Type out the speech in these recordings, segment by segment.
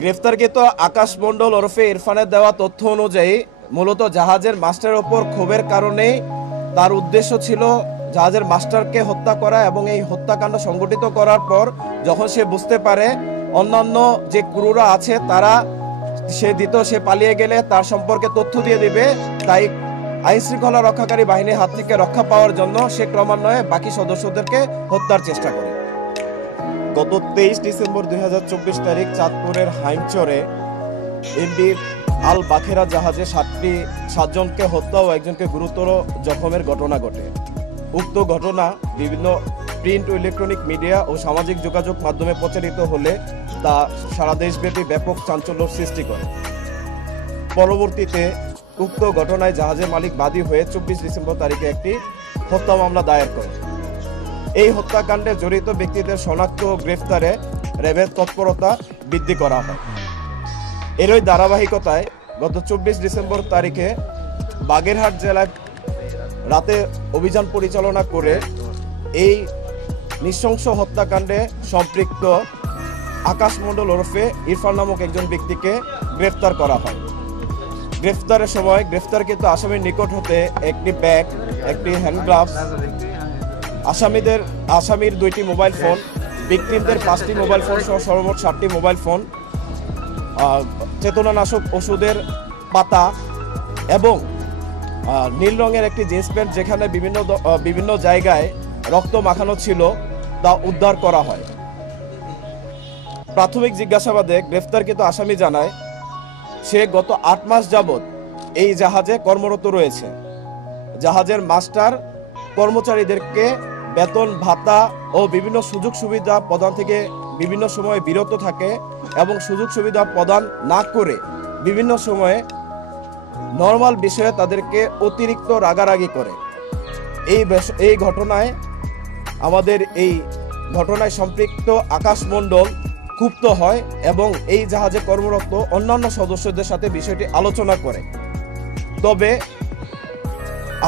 গ্রেফতারকৃত আকাশ মণ্ডল ওরফে ইরফানের দেওয়া তথ্য অনুযায়ী মূলত জাহাজের মাস্টারের ওপর ক্ষোভের কারণেই তার উদ্দেশ্য ছিল জাহাজের মাস্টারকে হত্যা করা এবং এই হত্যাকাণ্ড সংগঠিত করার পর যখন সে বুঝতে পারে অন্যান্য যে ক্রুরা আছে তারা সে পালিয়ে গেলে তার সম্পর্কে তথ্য দিয়ে দিবে, তাই আইন শৃঙ্খলা রক্ষাকারী বাহিনীর হাত থেকে রক্ষা পাওয়ার জন্য সে ক্রমান্বয়ে বাকি সদস্যদেরকে হত্যার চেষ্টা করে। গত 23 ডিসেম্বর 2024 তারিখ চাঁদপুরের হাইমচরে এমবি আল বাখেরা জাহাজে 7জনকে হত্যা ও একজনকে গুরুতর জখমের ঘটনা ঘটে। উক্ত ঘটনা বিভিন্ন প্রিন্ট ও ইলেকট্রনিক মিডিয়া ও সামাজিক যোগাযোগ মাধ্যমে প্রচারিত হলে তা সারা দেশব্যাপী ব্যাপক চাঞ্চল্যের সৃষ্টি করে। পরবর্তীতে উক্ত ঘটনায় জাহাজের মালিক বাদী হয়ে 24 ডিসেম্বর তারিখে একটি হত্যা মামলা দায়ের করে। এই হত্যাকাণ্ডে জড়িত ব্যক্তিদের শনাক্ত ও গ্রেফতারে র্যাবের তৎপরতা বৃদ্ধি করা হয়। এরই ধারাবাহিকতায় গত 24 ডিসেম্বর তারিখে বাগেরহাট জেলায় রাতে অভিযান পরিচালনা করে এই নৃশংস হত্যাকাণ্ডে সম্পৃক্ত আকাশ মণ্ডল ওরফে ইরফান নামক একজন ব্যক্তিকে গ্রেফতার করা হয়। গ্রেফতারের সময় গ্রেফতারকৃত আসামির নিকট হতে একটি ব্যাগ, একটি হ্যান্ড গ্লাভস, আসামির 2টি মোবাইল ফোন, ভিকটিমদের 5টি মোবাইল ফোন সহ সর্বমোট 7টি মোবাইল ফোন, চেতনানাশক ওষুধের পাতা এবং নীল রঙের একটি জিন্স প্যান্ট যেখানে বিভিন্ন জায়গায় রক্ত মাখানো ছিল তা উদ্ধার করা হয়। প্রাথমিক জিজ্ঞাসাবাদে গ্রেফতারকৃত আসামি জানায় সে গত 8 মাস যাবৎ এই জাহাজে কর্মরত রয়েছে। জাহাজের মাস্টার কর্মচারীদেরকে বেতন ভাতা ও বিভিন্ন সুযোগ সুবিধা প্রদান থেকে বিভিন্ন সময়ে বিরত থাকে এবং সুযোগ সুবিধা প্রদান না করে বিভিন্ন সময়ে নর্মাল বিষয়ে তাদেরকে অতিরিক্ত রাগারাগি করে। এই ঘটনায় সম্পৃক্ত আকাশ মণ্ডল ক্ষুব্ধ হয় এবং এই জাহাজে কর্মরত অন্যান্য সদস্যদের সাথে বিষয়টি আলোচনা করে। তবে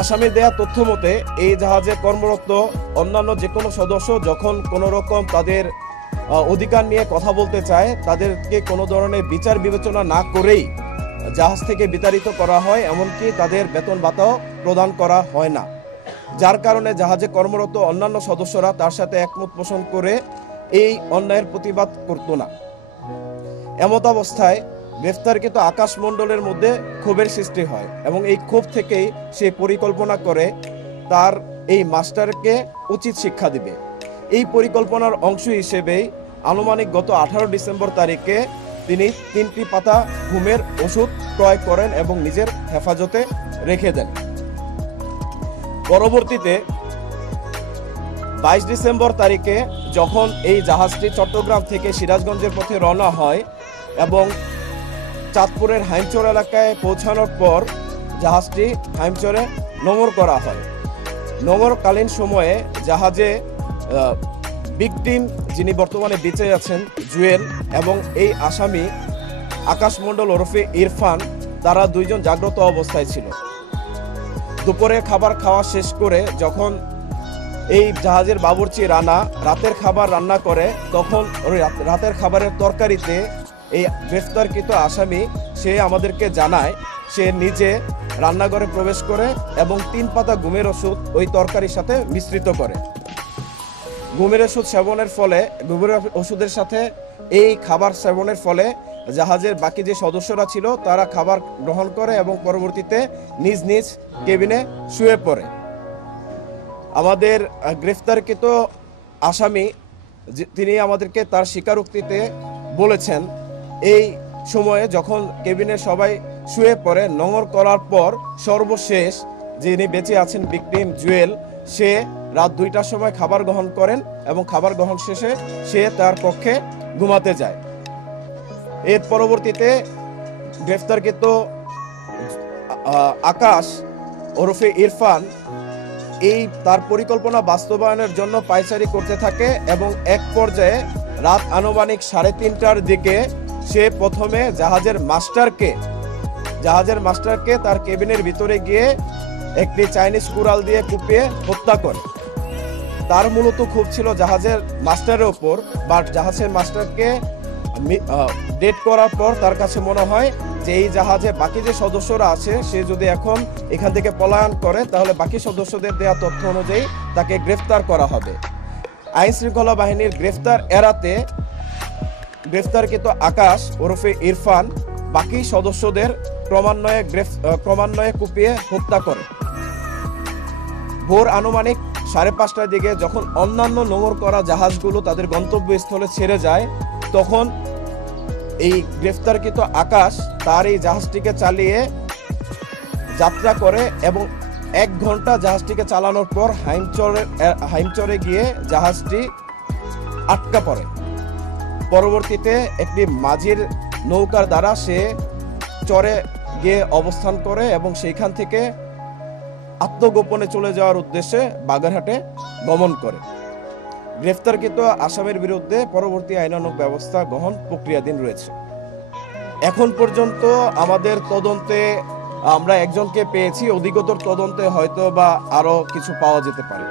আসামির দেয়া তথ্য মতে এই জাহাজে কর্মরত অন্যান্য যে কোনো সদস্য যখন কোনো রকম তাদের অধিকার নিয়ে কথা বলতে চায় তাদেরকে কোনো ধরনের বিচার বিবেচনা না করেই জাহাজ থেকে বিতাড়িত করা হয়, এমনকি তাদের বেতন ভাতাও প্রদান করা হয় না, যার কারণে জাহাজে কর্মরত অন্যান্য সদস্যরা তার সাথে একমত পোষণ করে এই অন্যায়ের প্রতিবাদ করত না। এমত অবস্থায় গ্রেফতারকৃত আকাশ মণ্ডলের মধ্যে ক্ষোভের সৃষ্টি হয় এবং এই ক্ষোভ থেকেই সে পরিকল্পনা করে তার এই মাস্টারকে উচিত শিক্ষা দিবে। এই পরিকল্পনার অংশ হিসেবেই আনুমানিক গত 18 ডিসেম্বর তারিখে তিনি 3টি পাতা ঘুমের ওষুধ ক্রয় করেন এবং নিজের হেফাজতে রেখে দেন। পরবর্তীতে 22 ডিসেম্বর তারিখে যখন এই জাহাজটি চট্টগ্রাম থেকে সিরাজগঞ্জের পথে রওনা হয় এবং চাঁদপুরের হাইমচর এলাকায় পৌঁছানোর পর জাহাজটি হাইমচরে নোঙর করা হয়। নোঙরকালীন সময়ে জাহাজে ভিকটিম যিনি বর্তমানে বেঁচে আছেন জুয়েল এবং এই আসামি আকাশ মণ্ডল ওরফে ইরফান, তারা 2 জন জাগ্রত অবস্থায় ছিল। দুপুরে খাবার খাওয়া শেষ করে যখন এই জাহাজের বাবুর্চি রানা রাতের খাবার রান্না করে তখন রাতের খাবারের তরকারিতে এই গ্রেফতারকৃত আসামি সে আমাদেরকে জানায় সে নিজে রান্নাঘরে প্রবেশ করে এবং 3 পাতা ঘুমের ওষুধ ওই তরকারির সাথে মিশ্রিত করে। ঘুমের ওষুধের সাথে এই খাবার সেবনের ফলে জাহাজের বাকি যে সদস্যরা ছিল তারা খাবার গ্রহণ করে এবং পরবর্তীতে নিজ নিজ কেবিনে শুয়ে পড়ে। আমাদের গ্রেফতারকৃত আসামি তিনি আমাদেরকে তার স্বীকারোক্তিতে বলেছেন এই সময়ে যখন কেবিনে সবাই শুয়ে পড়ে নোঙর করার পর সর্বশেষ যিনি বেঁচে আছেন ভিকটিম জুয়েল, সে রাত 2টার সময় খাবার গ্রহণ করেন এবং খাবার গ্রহণ শেষে সে তার কক্ষে ঘুমাতে যায়। এর পরবর্তীতে গ্রেফতারকৃত আকাশ ওরফে ইরফান এই তার পরিকল্পনা বাস্তবায়নের জন্য পায়চারি করতে থাকে এবং এক পর্যায়ে রাত আনুমানিক 3:30টার দিকে সে প্রথমে জাহাজের মাস্টারকে তার কেবিনের ভিতরে গিয়ে একটি চাইনিজ কুড়াল দিয়ে কুপিয়ে হত্যা করে। তার মূলত ক্ষোভ ছিল জাহাজের মাস্টারের ওপর, বাট জাহাজের মাস্টারকে ডেট করার পর তার কাছে মনে হয় যে এই জাহাজে বাকি যে সদস্যরা আছে সে যদি এখন এখান থেকে পলায়ন করে তাহলে বাকি সদস্যদের দেওয়া তথ্য অনুযায়ী তাকে গ্রেফতার করা হবে। আইন শৃঙ্খলা বাহিনীর গ্রেফতার এড়াতে গ্রেফতারকৃত আকাশ ওরফে ইরফান বাকি সদস্যদের ক্রমান্বয়ে কুপিয়ে হত্যা করে। ভোর আনুমানিক 5:30টার দিকে যখন অন্যান্য নোঙর করা জাহাজগুলো তাদের গন্তব্যস্থলে ছেড়ে যায় তখন এই গ্রেফতারকৃত আকাশ তার এই জাহাজটিকে চালিয়ে যাত্রা করে এবং 1 ঘন্টা জাহাজটিকে চালানোর পর হাইমচরে গিয়ে জাহাজটি আটকা পড়ে। পরবর্তীতে একটি মাঝির নৌকার দ্বারা সে চরে গিয়ে অবস্থান করে এবং সেইখান থেকে আত্মগোপনে চলে যাওয়ার উদ্দেশ্যে বাগেরহাটে গমন করে। গ্রেফতারকৃত আসামির বিরুদ্ধে পরবর্তী আইনানুগ ব্যবস্থা গ্রহণ প্রক্রিয়াধীন রয়েছে। এখন পর্যন্ত আমাদের তদন্তে আমরা একজনকে পেয়েছি, অধিকতর তদন্তে হয়তো বা আরো কিছু পাওয়া যেতে পারে।